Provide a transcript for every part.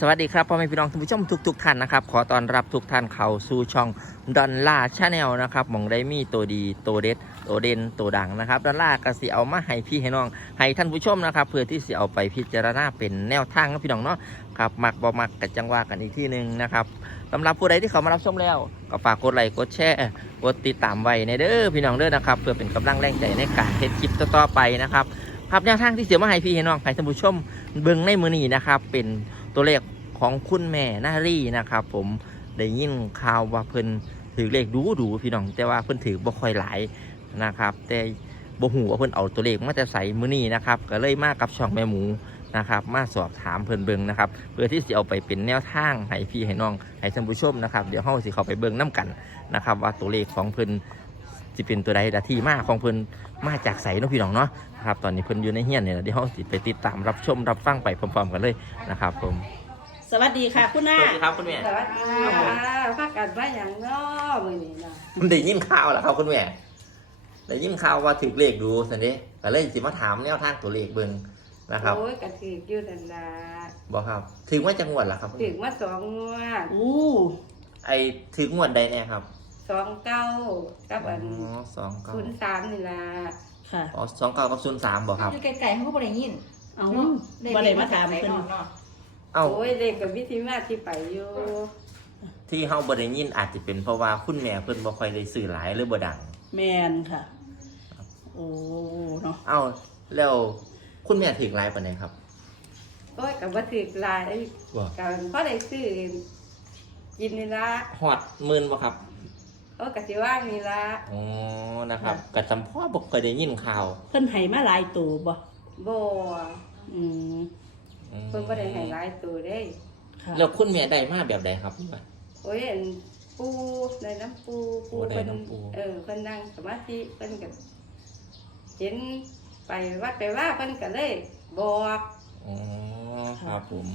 สวัสดีครับพ่อแม่พี่น้องท่านผู้ชมทุกทุกๆท่านนะครับ ขอต้อนรับทุกท่านเข้าสู่ช่องดอนล่าชาแนลนะครับมองได้มีตัวดีตัวเด็ดตัวเด่นตัวดังนะครับดอนล่ากสิเอามาให้พี่ให้น้องให้ท่านผู้ชมนะครับ เพื่อที่สิเอาไปพิจารณาเป็นแนวทางนะพี่น้องเนาะครับมักบ่มักกัจังว่ากันอีกที่หนึ่งนะครับสำหรับผู้ใดที่เขามารับชมแล้ว ก็ฝากกดไลค์กดแชร์กดติดตามไว้ในเด้อพี่น้องเด้อนะครับ เพื่อเป็นกำลังแรงใจในการเฮ็ดคลิปต่อๆไปนะครับครับแนวทางที่เสียมาให้พี่ให้น้องให้ท่านผู้ชมเบิ่งในมือนี้นะครับเป็น ตัวเลขของคุณแม่นารีนะครับ ผมได้ยินข่าวว่าเพิ่นถือเลขดูดูพี่น้อง แต่ว่าเพิ่นถือบ่ค่อยหลายนะครับ แต่บ่ฮู้ว่าเพิ่นเอาตัวเลขมาแต่ใส่มือนี้นะครับก็เลยมากับช่องแม่หมูนะครับ มาสอบถามเพิ่นเบิงนะครับ เพื่อที่สิเอาไปเป็นแนวทางให้พี่ให้น้องให้ท่านผู้ชมนะครับ เดี๋ยวเฮาสิเข้าไปเบิงนํกันนะครับ ว่าตัวเลขของเพิ่น สิเป็นตัวใดและที่มาของเพิ่นมาจากไสเนาะพี่น้องเนาะครับตอนนี้เพิ่นอยู่ในเฮียนเนี่ยเดี๋ยวเฮาสิไปติดตามรับชมรับฟังไปพร้อมๆกันเลยนะครับผมสวัสดีค่ะ คุณสนาวัสดีครับคุณแม่สวัสดีค่ะพากันว่าอย่างน้อมือนี้เนาะมันได้ยินข่าวแล้วครับคุณแม่ได้ยินข่าวว่าถือเลขดูสันเด้ก็เลยสิมาถามแนวทางตัวเลขเบิ่งนะครับโอ้ยกะถืออยู่นั่นล่ะบอกครับ ถึงว่าจังหวัดล่ะครับคุณถืแม่อมาสองงวดอู้ไอถึงงวดใดแน่ครับ สองเก้ากับอ๋อัอนสองเก้าศูนย์สามนี่ล่ะค่ะอ๋อสองเก้ากับศูนย์สามบอกครับอยู่ไกลๆเขาก็บ่ได้ยิน เอาเนาะบ่ได้มาถามเพิ่เพิ่นเนาะเอ้าโอ้ยเด็กกับวิธีมาที่ไปอยู่ที่เฮาบ่ได้ยินอาจจะเป็นเพราะว่าคุณแม่เพิ่นบ่ค่อยได้ซื้อหลายหรือบ่ดัง แมนค่ะ โอ้เนาะเอ้าแล้วคุณแม่ถึงหลายปานใดครับโอ้ยกับว่าถือลายว่ากับพ่อได้ซื้อกินนี่ละฮอดหมื่นบ่ครับ โอ้ยกะสิว่างนี่ละ อ๋อนะครับก็จำพ่อบ่เคยได้ยินข่าวเพิ่นให้มาหลายตัวบ่บ่อืมอืมเพิ่นบ่ได้ให้หลายตัวเด้ ค่ะแล้วคุณแม่ได้มาแบบใดครับคุณแม่โอ้ยอันปูในน้ำปูปูโอ้ได้เพิ่นน้ำปู เออเพิ่นนั่งสมาธิเพิ่นก็เห็นไปวัดไปว่าเพิ่นก็เลยบอกอ๋อครับผม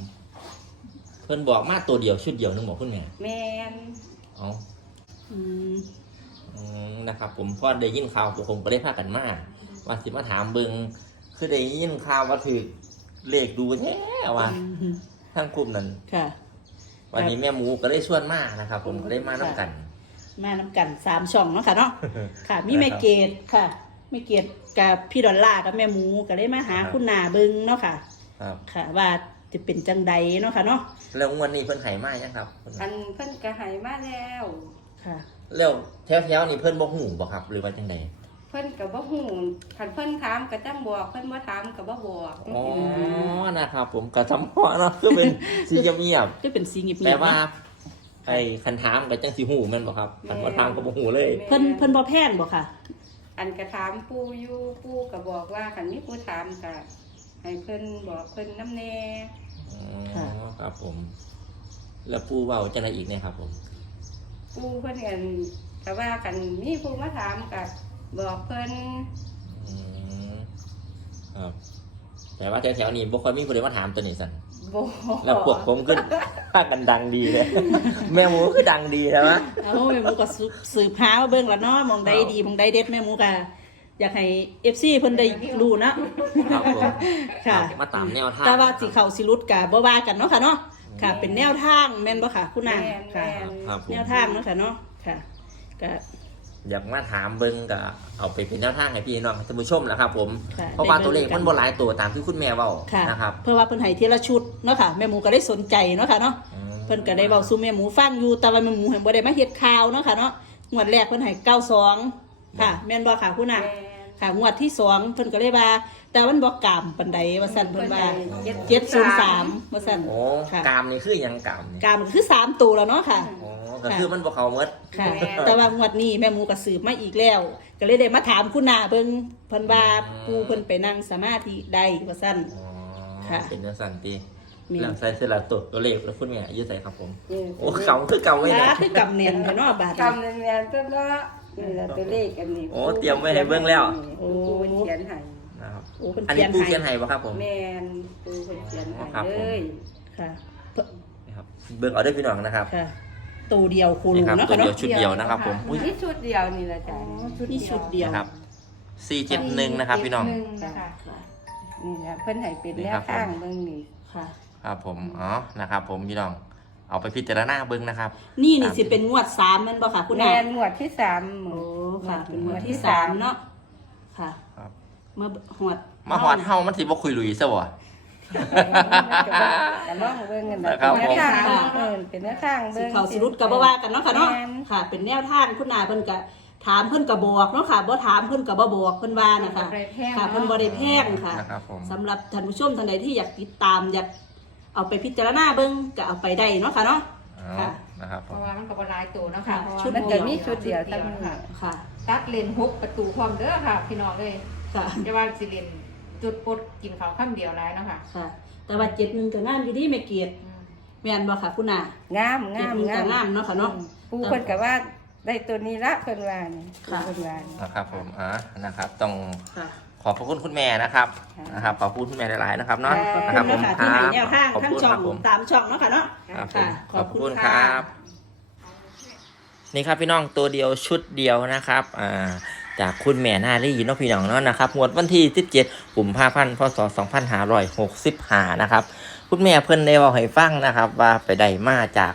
เพิ่นบอกมาตัวเดียวชุดเดียวนึงบอกคุณแม่แม่นเอา อืมอืมนะครับ ผมพอได้ยินข่าวผมก็ได้พากันมาว่าสิมาถามเบิงคือได้ยินข่าวว่าถือเลขดูแท้ว่าทั้งกลุ่มนั้นค่ะ วันนี้แม่หมูก็ได้ชวนมานะครับ ผมก็ได้มาน้ำกัน มาน้ำกันสามช่องเนาะค่ะเนาะค่ะ มีแม่นะครับเกดค่ะแม่เกดกับพี่ดอลลาร์กับแม่หมูก็เลยมาหาครับคุณนาเบิงเนาะค่ะครับค่ะว่าจะเป็นจังใดเนาะค่ะเนาะแล้วงวันนี้เพิ่นไห้มายังครับ อันเพิ่นก็ให้มาแล้ว ค่ะ แล้วแถวๆนี่เพิ่นบ่หูบ่ครับ หรือว่าจังใดเพิ่นก็บ่ฮู้คันเพิ่นถามก็จังบอกเพิ่นบ่ถามก็บ่บอกอ๋อนะครับผมก็ทำพ่อเนาะคือเป็นสีเงียบๆจะเป็นสีเงียบๆแต่ว่าเนาะไอ้คันถามกับจังสีหูแมันบ่ครับคันว่าถามก็บ่หูเลย เพิ่นเพิ่นบ่แพงบ่ค่ะ อันก็ถามปู่อยู่ปู่ก็บอกว่าคันมีผู้ถามก็ให้เพิ่นบอกเพิ่นนำแน่อ๋ค่ะอครับผม แล้วปูเว้าจังไดอีกเนี่ยครับผม ปู่เพิ่นกันก็ว่าคันมีผู้มาถามก็บอกเพิ่นอืมครับ แต่ว่าแถวๆนี้บ่ค่อยมีผู้ใดมาถามตัวนี้สั่นบอกแล้วพวกผมก็พากันดังดีเลย แม่หมูคือดังดีใช่ไหมเอาแม่หมูก็สืบสืบหามาเบิ่งละเนาะหมองใดดีหมองใดเด็ดแม่หมูก็อยากให้ FC เพิ่นได้รู้เนาะครับผมค่ะรับมาตามแนวทางแต่ว่าสิเข้าสิรุดก็บ่ว่ากันเนาะค่ะเนาะ ค่ะ เป็นแนวทางแม่นบ่ค่ะ คุณนางแม่นค่ะ แม่น ครับผมแนวทางเนาะค่ะเนาะค่ะก็ อยากมาถามเบิ่งก็เอาไปเป็นแนวทางให้พี่น้องท่านผู้ชมแหละครับผมค่ะเพราะว่าตัวเลขมันบ่หลายตัวตามที่คุณแม่เว้าค่ะ นะครับเพื่อว่าเพิ่นให้ทีละชุดเนาะค่ะแม่หมูก็ได้สนใจเนาะค่ะเนาะ อืม เพิ่นก็ได้เว้าสู่แม่หมูฟังอยู่แต่ว่าแม่หมูเห็นบ่ได้มาเฮ็ดข่าวเนาะค่ะเนาะงวดแรกเพิ่นให้92ค่ะ แม่นบ่ค่ะคุณนางแม่น ค่ะงวดที่สองเพิ่นก็เลยว่า แต่มันบ่กามปานใดว่าซั่นเพิ่นว่าเจ็ดเจ็ดศูนย์สามว่าซั่นโอ้ค่ะกามนี่คือหยังกามนี่กามก็คือสามตัวแล้วเนาะค่ะโอ้ก็คือมันบ่เข้าหมดค่ะ แต่ว่างวดนี้แม่หมูก็สืบมาอีกแล้ว ก็เลยได้มาถามคุณนาเบิ่งเพิ่นว่าปูเพิ่นไปนั่งสมาธิได้ว่าซั่น อ๋อค่ะเป็นจังซั่นติมี แล้วใส่เสื้อลาตดตัวเลขแล้วคุณแม่อายุใส่ครับผมนี่โอ้เก่าคือเก่าไว้ลานะคือกำเนียนเนาะบาดนี้ กำเนียนๆตัวเนาะ นี่แหละตัวเลขอันนี้โอ้เตรียมไว้ให้เบิ่งแล้ว โอ้ปู่เขียนให้นะครับโอ้เพิ่นอันเขีนี้ยนปูให้เขียนให้บ่ครับผมแม่นปู่เพิ่นเขียนให้ครับผมเลยค่ะนะครับเบิ่งเอาเด้วยพี่น้องนะครับค่ะตัวเดียวคูนี่รูครับเนาะตัวค่ะเดียวเนาะ ชุดเดียวนะครับ ผมอุ้ยนี่ชุดเดียวนี่แหละจ้ะนี่ชุดเดียว นะครับ471นะครับ พี่น้องหนึ่งนะคะนี่แหละเพิ่นให้เป็นแนวทางเบิ่งนี่ค่ะ ครับผมอ๋อนะครับ ผมพี่น้อง เอาไปพิจารณาเบิ่งนะครับ นี่นี่สิเป็นงวดสามแมันบ่ค่ะคุณแมนายนหมวดที่สามหโอ้มู่ค่ะ เป็นงวดที่สามเนาะค่ะครับมาหวดมาหอดเฮามันสิบ่คุยลุยซะบ่ แต่ล่องเบิ่งกันนะนะครับเป็นแนวทางผมเออเป็นแนวทางสิเบิ่งเขาสิรุดกับบ่ว่ากันเนาะค่ะเนาะแม่น ค่ะ เป็นแนวทางคุณนายเพิ่นก็ถามเพิ่นก็บอกเนาะค่ะบ่ถามเพิ่นก็บ่บอกเพิ่นว่านะคะบ่ได้แพงค่ะเนาะเพิ่นบ่ได้แพงค่ะ นะครับผม สำหรับท่านผู้ชมท่านใดที่อยากติดตามอยาก เอาไปพิจารณาเบิ่งก็เอาไปได้เนาะค่ะเนาะอ๋อค่ะ นะครับผเพม ราะว่ามันก็บ่หลายตัวเนาะค่ะค่ะเพราะว่าชุดมันจะมีชุดเดียวตั้ง ค่ะค่ะตัดเลนหกประตูพร้อมเด้อค่ะ พี่น้องเลยค่ะ จะว่าสิเลนจุดปดกินข้าวข้ามเดียวหลายเนาะค่ะค่ะ แต่ว่า7นึงก็งามอยู่ดีแม่เกียรติอืมแม่นบ่ค่ะคุณนายงามงามเก็บมือกับงามเนาะค่ะเนาะ ปูเพิ่นก็ว่าได้ตัวนี้ละเพิ่นว่านี่ค่ะ เพิ่นว่านี่ นะครับผมอ่านะครับ ต้องค่ะ ขอบพระคุณคุณแม่นะครับค่ะนะครับขอบคุณคุณแม่หลายๆนะครับเนาะขอบนะณครับผมค่ะที่ให้แนวทางขอบทั้งคุณช่คอรังบผมตามช่องเนาะค่ะเนาะครับผมค่ะขอบขอบคุคุณณคค่ะรับนี่ครับพี่น้องตัวเดียวชุดเดียวนะครับอ่าจากคุณแม่นารีเนาะพี่น้องเนาะนะครับงวดวันที่ 17กุมภาพันธ์พศ2565นะครับคุณแม่เพิ่นได้เว่าให้ฟังนะครับว่าไปได้มาจาก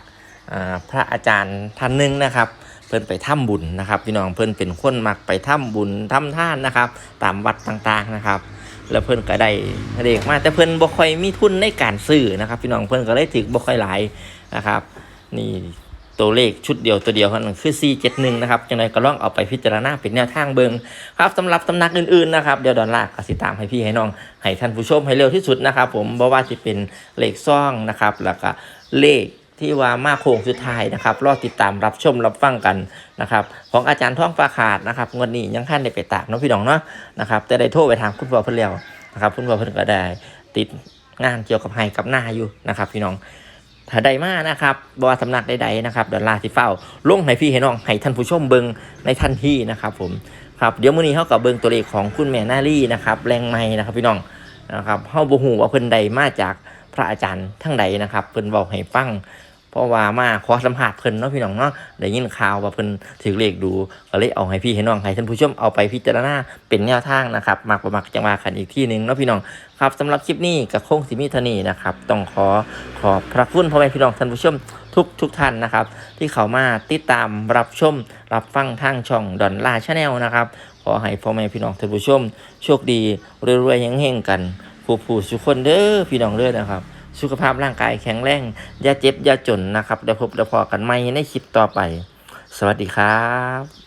อ่าพระอาจารย์ท่านหนึ่งนะครับ เพิ่นไปถ้ำบุญนะครับ พี่น้องเพิ่นเป็นคนมักไปถ้ำบุญถ้ำท่านนะครับ ตามวัดต่างๆนะครับ แล้วเพิ่นก็ได้เลขมาแต่เพิ่นบ่ค่อยมีทุนในการซื้อนะครับ พี่น้องเพิ่นก็เลยถึกบ่ค่อยหลายนะครับ นี่ตัวเลขชุดเดียวตัวเดียวกันคือ471 นะครับจังไดก็ลองเอาไปพิจารณาเป็นแนวทางเบิงครับสำหรับตำหนักอื่นๆนะครับเดี๋ยวดอนลากก็สิตามให้พี่ให้น้องให้ท่านผู้ชมให้เร็วที่สุดนะครับ ผมบ่ว่าจะเป็นเลขซ่องนะครับ แล้วก็เลข ที่ว่ามาโค้งสุดท้ายนะครับรอติดตามรับชมรับฟังกันนะครับของอาจารย์ท่องฟ้าขาดนะครับงวดนี้ยังท่านได้ไปตากเนาะพี่น้องเนาะนะครับแต่ได้โทรไปทางคุณพ่อเพิ่นแล้วนะครับคุณพ่อเพิ่นก็ได้ติดงานเกี่ยวกับไห้กับหน้าอยู่นะครับพี่น้องถ้าใดมานะครับบว่าสำนักใดๆนะครับเดี๋ยวลาสิเฝ้าลงให้พี่ให้น้องให้ท่านผู้ชมเบิงในทันทีนะครับผมครับเดี๋ยวมื้อนี้เฮากับเบิงตัวเลขของคุณแม่นารีนะครับแรงไม้นะครับพี่น้องนะครับเฮาบ่ฮู้ว่าเพิ่นใดมาจากพระอาจารย์ทั้งใดนะครับเพิ่นเว้าให้ฟัง ราะว่ามาขอสัมภาษณ์เพิ่นเนาะพี่น้องเนาะได้ยินข่าวว่าเพิ่นถือเลขดูก็เลยเอาให้พี่ให้น้องให้ท่านผู้ชมเอาไปพิจารณาเป็นแนวทางนะครับมักบ่มักจังว่ากันอีกที่หนึงเนาะพี่น้องครับสำหรับคลิปนี้กับโค้งสิมีทนีนะครับต้องขอขอบพระคุณพ่อแม่พี่น้องท่านผู้ชมทุกทุกท่านนะครับ ที่เข้ามาติดตามรับชม รับฟังทางช่องดอนล่าชาแนลนะครับขอให้พ่อแม่พี่น้องท่านผู้ชม โชคดีรวยๆยังเฮงกันผู้ผู้สุขคนเด้อพี่น้องเด้อนะครับ สุขภาพร่างกายแข็งแรงอย่าเจ็บอย่าจนนะครับเดี๋ยวพบเดี๋ยวพอกันใหม่ในคลิปต่อไป สวัสดีครับ